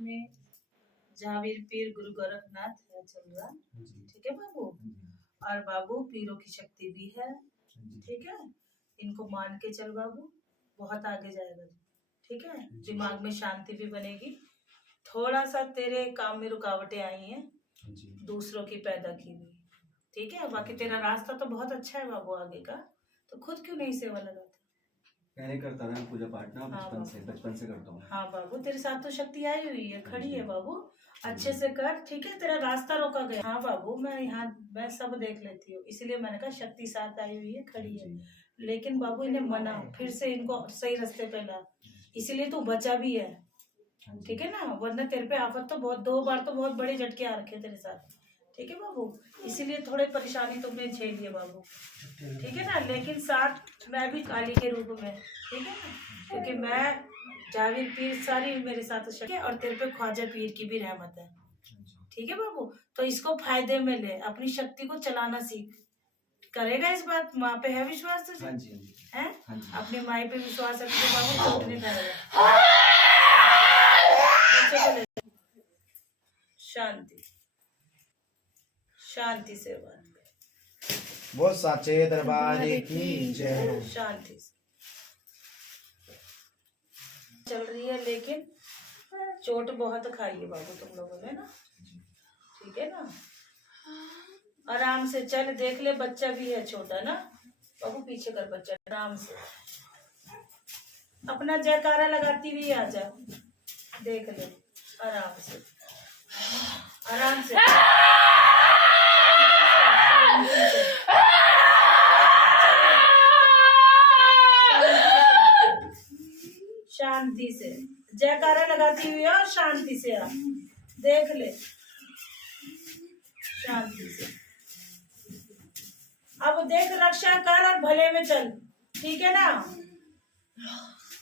में जाविर पीर गुरु गोरखनाथ है चल रहा, ठीक है बाबू। और बाबू पीरों की शक्ति भी है, ठीक है। इनको मान के चल बाबू, बहुत आगे जाएगा, ठीक है। दिमाग में शांति भी बनेगी। थोड़ा सा तेरे काम में रुकावटें आई हैं, दूसरों की पैदा की हुई, ठीक है। बाकी तेरा रास्ता तो बहुत अच्छा है बाबू आगे का, तो खुद क्यों नहीं सेवा लगाता? पहले करता था पूजा पाठ ना, बचपन से करता हूँ। हाँ बाबू, तेरे साथ तो शक्ति आई हुई है, खड़ी है बाबू, अच्छे से कर, ठीक है। तेरा रास्ता रोका गया। हाँ बाबू, मैं सब देख लेती हूँ, इसलिए मैंने कहा शक्ति साथ आई हुई है, खड़ी है। लेकिन बाबू इन्हें मना, फिर से इनको सही रास्ते पे ला, इसीलिए तू बचा भी है, ठीक है ना। वरना तेरे पे आफत तो बहुत, 2 बार तो बहुत बड़े झटके आ रखे तेरे साथ, ठीक है बाबू। इसीलिए थोड़े परेशानी तुमने झेल लिया बाबू, ठीक है ना। लेकिन साथ मैं भी काली के रूप में, ठीक है ना, क्योंकि मैं जाविर पीर सारी मेरे साथ शक्ति है, और तेरे पे ख्वाजा पीर की भी रहमत है, ठीक है बाबू। तो इसको फायदे में ले, अपनी शक्ति को चलाना सीख। करेगा इस बात, माँ पे है विश्वास तुझे? हाँ जी, है? हाँ जी। अपनी माई पे विश्वास है तो बाबू चोट नहीं खाएगा। शांति शांति से बात, वो साचे दरबार की जय। शांति से चल रही है, लेकिन चोट बहुत खाई है बाबू तुम लोगों ने ना, ठीक है ना। आराम से चल, देख ले बच्चा भी है छोटा ना बाबू, पीछे कर बच्चा, आराम से अपना जयकारा लगाती हुई आजा, देख ले आराम से, आराम से, शांति से जयकारा लगाती हुई और शांति से आ, देख ले शांति से। अब देख, रक्षा कर और भले में चल, ठीक है ना।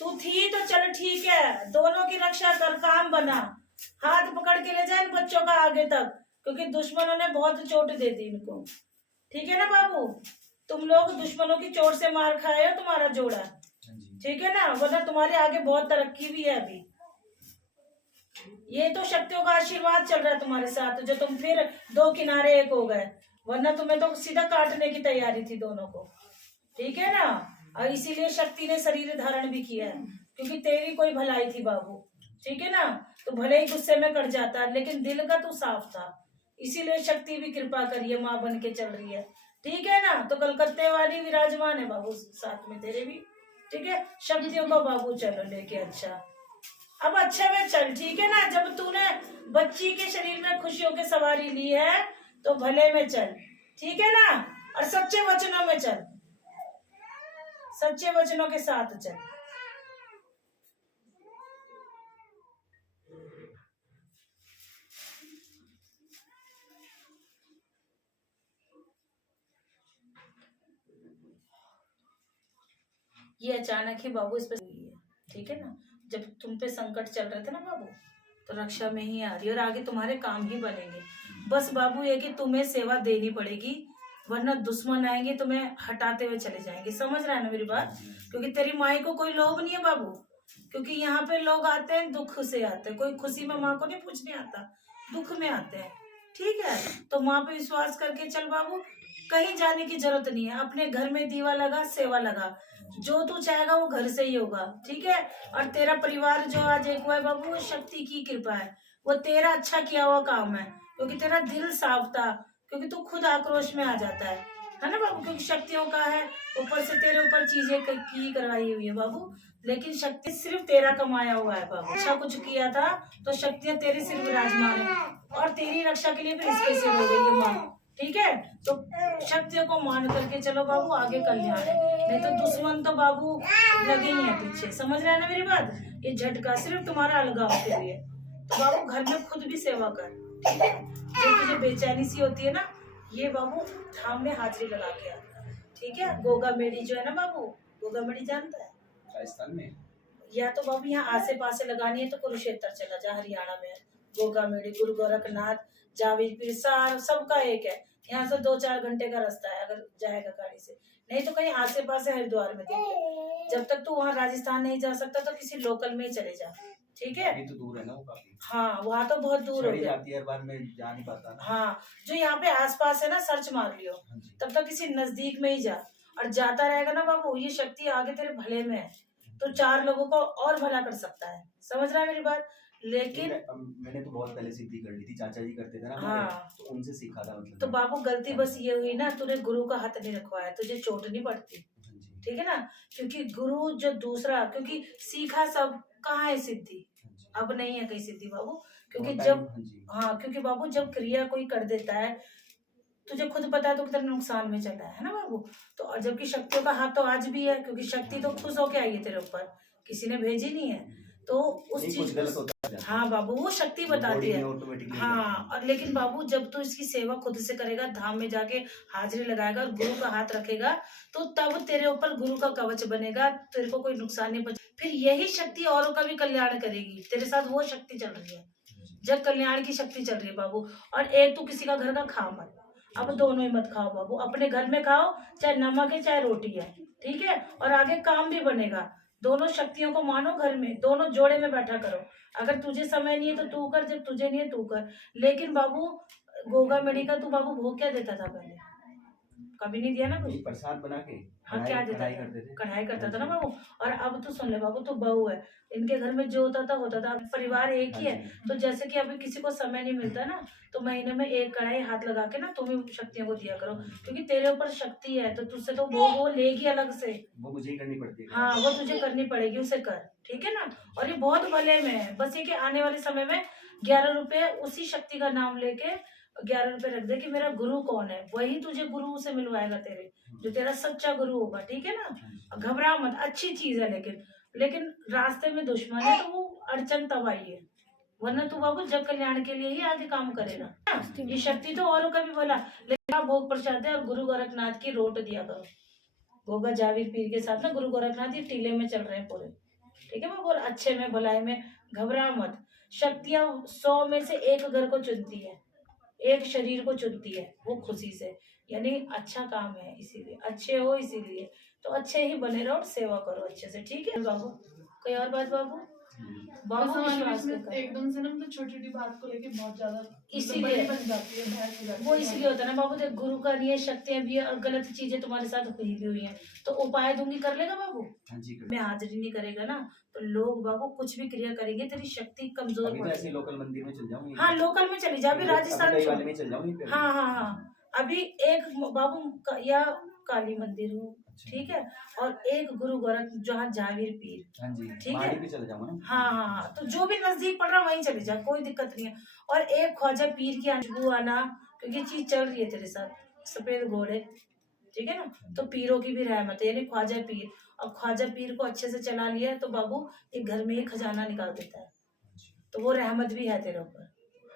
तू थी तो चल, ठीक है, दोनों की रक्षा कर, काम बना, हाथ पकड़ के ले जाए इन बच्चों का आगे तक, क्योंकि दुश्मनों ने बहुत चोट दे दी इनको, ठीक है ना बाबू। तुम लोग दुश्मनों की चोट से मार खाए हो, तुम्हारा जोड़ा, ठीक है ना। वरना तुम्हारे आगे बहुत तरक्की भी है अभी। ये तो शक्तियों का आशीर्वाद चल रहा है तुम्हारे साथ, जो तुम फिर 2 किनारे एक हो गए, वरना तुम्हें तो सीधा काटने की तैयारी थी दोनों को, ठीक है ना। और इसीलिए शक्ति ने शरीर धारण भी किया है, क्योंकि तेरी कोई भलाई थी बाबू, ठीक है ना। तो भले ही गुस्से में कट जाता, लेकिन दिल का तू साफ था, इसीलिए शक्ति भी कृपा करिए, माँ बन के चल रही है, ठीक है ना। तो कलकत्ते वाली विराजमान है बाबू साथ में तेरे भी, ठीक है। शक्तियों को बाबू चलो लेके, अच्छा अब अच्छे में चल, ठीक है ना। जब तूने बच्ची के शरीर में खुशियों की सवारी ली है तो भले में चल, ठीक है ना। और सच्चे वचनों में चल, सच्चे वचनों के साथ चल। ये अचानक ही बाबू इस पे, ठीक है ना। जब तुम पे संकट चल रहे थे ना बाबू, तो रक्षा में ही आ रही है, और आगे तुम्हारे काम ही बनेंगे। बस बाबू ये कि तुम्हें सेवा देनी पड़ेगी, वरना दुश्मन आएंगे तुम्हें हटाते हुए चले जाएंगे, समझ रहा है ना मेरी बात। क्योंकि तेरी माई को कोई लोभ नहीं है बाबू, क्योंकि यहाँ पे लोग आते हैं दुख से आते हैं, कोई खुशी में माँ को नहीं पूछने आता, दुख में आते हैं, ठीक है। तो माँ पे विश्वास करके चल बाबू, कहीं जाने की जरूरत नहीं है, अपने घर में दीवा लगा, सेवा लगा, जो तू चाहेगा वो घर से ही होगा, ठीक है। और तेरा परिवार जो आज एक हुआ है बाबू, वो शक्ति की कृपा है, वो तेरा अच्छा किया हुआ काम है, क्योंकि तेरा दिल साफ था, क्योंकि तू खुद आक्रोश में आ जाता है ना बाबू, क्योंकि शक्तियों का है, ऊपर से तेरे ऊपर चीजें की करवाई हुई है बाबू, लेकिन शक्ति सिर्फ तेरा कमाया हुआ है बाबू। अच्छा कुछ किया था तो शक्तियां तेरे सिर विराजमान है, और तेरी रक्षा के लिए भी इसके सिर हो गई है माँ, ठीक है। तो शक्तियों को मान करके चलो बाबू, आगे कल्याण है, नहीं तो दुश्मन तो बाबू लगे ही है पीछे, समझ रहे हैं ना मेरी बात। ये झटका सिर्फ तुम्हारा अलगाव के लिए, तो बाबू घर में खुद भी सेवा कर, ठीक है। जो तुझे बेचैनी सी होती है ना, ये बाबू धाम में हाजिरी लगा के आता, ठीक है। गोगा मेडी जो है ना बाबू, गोगा मेडी जानता है राजस्थान में, या तो बाबू यहाँ आसे पासे लगानी है तो कुरुक्षेत्र चला जा, हरियाणा में गोगा मेडी, गुरु गोरखनाथ, जाविर पीर, सार सबका एक है, यहाँ से 2-4 घंटे का रास्ता है अगर जाएगा गाड़ी से, नहीं तो कहीं आसे पासे हरिद्वार में देख। जब तक तू वहाँ राजस्थान नहीं जा सकता तो किसी लोकल में ही चले जा, ठीक है। अभी तो दूर है ना वो काफी, हाँ वहाँ तो बहुत दूर हो चढ़ी गया। जाती है, हर बार मैं जा नहीं पाता ना। हाँ जो यहाँ पे आसपास है ना, सर्च मार लियो, हाँ जी। तब तक किसी नजदीक में ही जा। और जाता रहेगा ना बाबू, ये शक्ति आगे तेरे भले में है, तो 4 लोगों को और भला कर सकता है। समझ रहा है मेरी बात? लेकिन मैंने तो बहुत पहले सिद्धि कर ली थी, चाचा जी करते थे ना हमारे, हाँ तो उनसे सीखा था मतलब। तो बाबू गलती बस ये हुई ना, तूने गुरु का हाथ नहीं रखवाया, तुझे चोट नहीं पड़ती, हाँ जी, ठीक है ना। क्योंकि गुरु जो दूसरा, क्योंकि सीखा सब, कहाँ है सिद्धि? हाँ जी। अब नहीं है कहीं सिद्धि बाबू। क्योंकि बहुत जब टाइम, हाँ जी, हाँ क्योंकि बाबू जब क्रिया कोई कर देता है, तुझे खुद पता है तो कितना नुकसान में चला है ना बाबू। तो और जबकि शक्तियों का हाथ तो आज भी है, क्योंकि शक्ति तो खुश होके आई है तेरे ऊपर, किसी ने भेजी नहीं है। तो उस नहीं चीज कुछ गलत होता है, हाँ बाबू वो शक्ति बताती बॉडी में है। ऑटोमेटिकली। हाँ और लेकिन बाबू जब तू इसकी सेवा खुद से करेगा, धाम में जाके हाजिरी लगाएगा और गुरु का हाथ रखेगा, तो तब तेरे ऊपर गुरु का कवच बनेगा, तेरे को कोई नुकसान नहीं पहुंचे। फिर यही शक्ति औरों का भी कल्याण करेगी, तेरे साथ वो शक्ति चल रही है, जग कल्याण की शक्ति चल रही है बाबू। और एक तू किसी का घर का खा मत, अब दोनों ही मत खाओ बाबू, अपने घर में खाओ, चाहे नमक है चाहे रोटी है, ठीक है। और आगे काम भी बनेगा, दोनों शक्तियों को मानो घर में, दोनों जोड़े में बैठा करो। अगर तुझे समय नहीं है तो तू कर, जब तुझे नहीं है तू कर। लेकिन बाबू गोगा मेडी का तू बाबू भोग क्या देता था पहले? कभी नहीं दिया ना कुछ। नहीं, प्रसाद बना के हाँ क्या देता कढ़ाई था? करते थे। कढ़ाई करता था ना बाबू। और अब तो सुन ले बाबू, तू बहू है, इनके घर में जो होता था होता था, अब परिवार एक ही है। तो जैसे कि अभी किसी को समय नहीं मिलता ना, तो महीने में एक कढ़ाई हाथ लगा के ना तुम ही शक्तियों को दिया करो, क्योंकि तेरे ऊपर शक्ति है, तो तुझसे तो वो लेगी अलग से। वो मुझे ही करनी पड़ती है। हाँ वो तुझे करनी पड़ेगी, उसे कर, ठीक है ना। और ये बहुत भले में है, बस ये कि आने वाले समय में 11 रुपए उसी शक्ति का नाम लेके 11 रुपए रख दे कि मेरा गुरु कौन है, वही तुझे गुरु से मिलवाएगा, तेरे जो तेरा सच्चा गुरु होगा, ठीक है ना। घबरा मत, अच्छी चीज है, लेकिन रास्ते में दुश्मन है तो वो अड़चन तब आई है, वरना तू बाबू जग कल्याण के लिए ही आगे काम करेगा। ये शक्ति तो औरों का भी भला, लेकिन आप भोग प्रसाद है और गुरु गोरखनाथ की रोट दिया करो। गोगा जाविर पीर के साथ ना गुरु गोरखनाथ ये टीले में चल रहे हैं पूरे, ठीक है बाबू। अच्छे में भलाई में घबरा मत। शक्तियां 100 में से एक घर को चुनती है, एक शरीर को चुनती है, वो खुशी से, यानी अच्छा काम है, इसीलिए अच्छे हो, इसीलिए तो अच्छे ही बने रहो और सेवा करो अच्छे से, ठीक है बाबू। कोई और बात बाबू? बाबू विश्वास कर, एकदम से ना मतलब छोटी छोटी बात को लेके बहुत ज्यादा इसीलिए बड़ी बन जाती है, बहस हो जाती है। वो इसलिए होता है ना बाबू, देख गुरु का नहीं है, शक्तियां भी है और गलत चीजें तुम्हारे साथ हुई भी हुई हैं, तो उपाय दूंगी, कर लेगा बाबू? हाँ जी, में हाजिरी नहीं करेगा ना, तो लोग बाबू कुछ भी क्रिया करेंगे, तेरी शक्ति कमजोर अभी तो पड़ेगी। ऐसे लोकल मंदिर में चल जाऊंगी। हाँ लोकल में चली जा, अभी राजस्थान वाले छोड़। में चल जाऊंगी। हाँ हाँ हाँ अभी एक बाबू या काली मंदिर हो, ठीक है, और एक गुरु गोरख जहाँ जाविर पीर, हाँ जी, ठीक है। माली भी चले जाऊंगा ना। हाँ हाँ हाँ तो जो भी नजदीक पड़ रहा वहीं चले जा, कोई दिक्कत नहीं है। और एक ख्वाजा पीर की खुशबू आना, क्योंकि ये चीज चल रही है तेरे साथ, सफेद घोड़े, ठीक है ना। तो पीरों की भी रहमत है, यानी ख्वाजा पीर, और ख्वाजा पीर को अच्छे से चला लिया है तो बाबू ये घर में ही खजाना निकाल देता है, तो वो रहमत भी है तेरे ऊपर।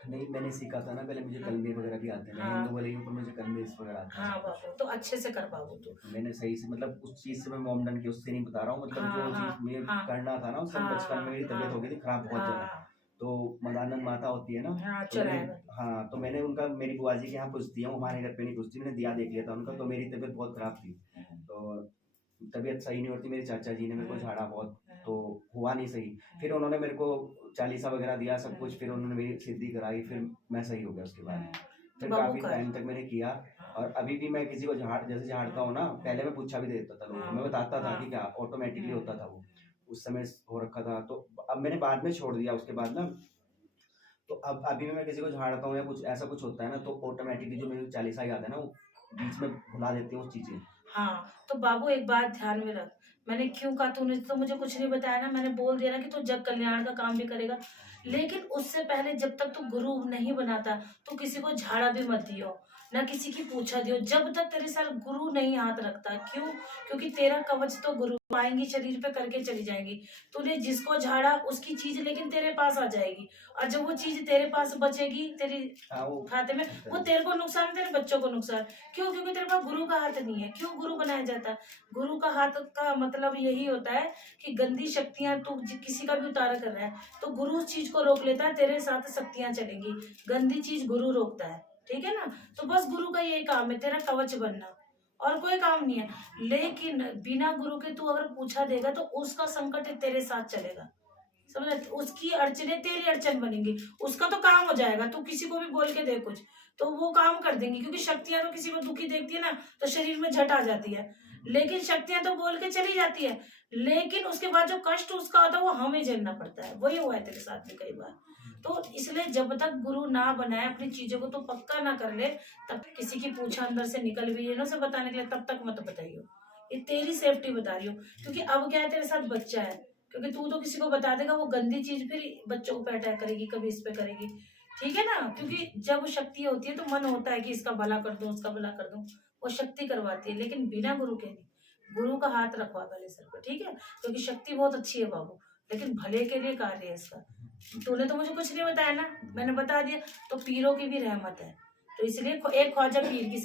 नहीं मैंने सीखा था ना पहले, मुझे कलमे वगैरह भी आते हैं, हाँ। हिंदू वाले ऊपर मुझे कलमे वगैरह आते हैं। हाँ बाबू तो अच्छे से कर बाबू तू। मैंने सही से मतलब उस चीज से मैं मोमडन की उससे नहीं बता रहा हूँ, मतलब जो हाँ, चीज मैं हाँ, करना था ना उस समय हाँ, बचपन में मेरी तबीयत हाँ, हो गई थी खराब बहुत ज्यादा। हाँ तो मदानंद माता होती है ना, हाँ तो चला मैंने, हाँ तो मैंने उनका, मेरी बुआ जी के यहाँ पूछती हूँ, हमारे घर पे नहीं पूछती, मैंने दिया देख लिया था उनका, तो मेरी तबीयत बहुत खराब थी, तो तबीयत सही नहीं होती, मेरे चाचा जी ने मेरे को झाड़ा बहुत, तो हुआ नहीं सही। फिर उन्होंने मेरे को चालीसा वगैरह दिया सब कुछ, फिर उन्होंने मेरी सिद्धि कराई, फिर मैं सही हो गया उसके बाद। फिर काफी टाइम तक मैंने किया, और अभी भी मैं किसी को जैसे झाड़ता हूँ ना, पहले मैं पूछा भी देता था लोगों को, मैं बताता था कि क्या ऑटोमेटिकली होता था, वो उस समय हो रखा था। तो अब मैंने बाद में छोड़ दिया उसके बाद ना, तो अब अभी भी मैं किसी को झाड़ता हूँ या कुछ ऐसा कुछ होता है ना, तो ऑटोमेटिकली जो मेरी चालीसा याद है ना, वो बीच में भुला देती हूँ उस चीजें। हाँ तो बाबू एक बात ध्यान में रख, मैंने क्यों कहा, तूने तो मुझे कुछ नहीं बताया ना, मैंने बोल दिया ना कि तू जग कल्याण का काम भी करेगा, लेकिन उससे पहले जब तक तू गुरु नहीं बनाता तो किसी को झाड़ा भी मत दियो, ना किसी की पूछा दियो, जब तक तेरे साथ गुरु नहीं हाथ रखता। क्यों? क्योंकि तेरा कवच तो गुरु आएंगी शरीर पे करके चली जाएंगी, तूने जिसको झाड़ा उसकी चीज लेकिन तेरे पास आ जाएगी, और जब वो चीज तेरे पास बचेगी तेरे खाते में, वो तेरे को नुकसान, तेरे बच्चों को नुकसान। क्यों? क्योंकि तेरे पास गुरु का हाथ नहीं है। क्यों गुरु बनाया जाता है? गुरु का हाथ का मतलब यही होता है कि गंदी शक्तियां तू किसी का भी उतारा कर रहा है तो गुरु उस चीज को रोक लेता है, तेरे साथ शक्तियां चलेंगी, गंदी चीज गुरु रोकता है, ठीक है ना। तो बस गुरु का यही काम है, तेरा कवच बनना, और कोई काम नहीं है। लेकिन बिना गुरु के तू अगर पूछा देगा तो उसका संकट तेरे साथ चलेगा, समझ, उसकी अड़चने तेरी अड़चन बनेंगी, उसका तो काम हो जाएगा। तू किसी को भी बोल के दे कुछ तो वो काम कर देंगी, क्योंकि शक्तियां तो किसी को दुखी देखती है ना तो शरीर में झट आ जाती है, लेकिन शक्तियां तो बोल के चली जाती है, लेकिन उसके बाद जो कष्ट उसका होता है वो हमें झेलना पड़ता है। वही हुआ है तेरे साथ में कई बार। तो इसलिए जब तक गुरु ना बनाए, अपनी चीजों को तो पक्का ना कर ले, तब किसी की पूछा अंदर से निकल भी ना से बताने के लिए, तब तक मत बताइयो। ये तेरी सेफ्टी बता रही हूँ, क्योंकि अब क्या है, तेरे साथ बच्चा है, क्योंकि तू तो किसी को बता देगा, वो गंदी चीज फिर बच्चों को पे अटैक करेगी, कभी इस पे करेगी, ठीक है ना। क्योंकि जब शक्ति होती है तो मन होता है कि इसका भला कर दूं, उसका भला कर दूं, वो शक्ति करवाती है, लेकिन बिना गुरु के नहीं। गुरु का हाथ रखवा पहले सर पे, ठीक है, क्योंकि शक्ति बहुत अच्छी है बाबू, लेकिन भले के लिए कार्य है इसका। तूने तो मुझे कुछ नहीं बताया ना, मैंने बता दिया। तो पीरों की भी रहमत है, तो इसलिए एक ख्वाजा पीर की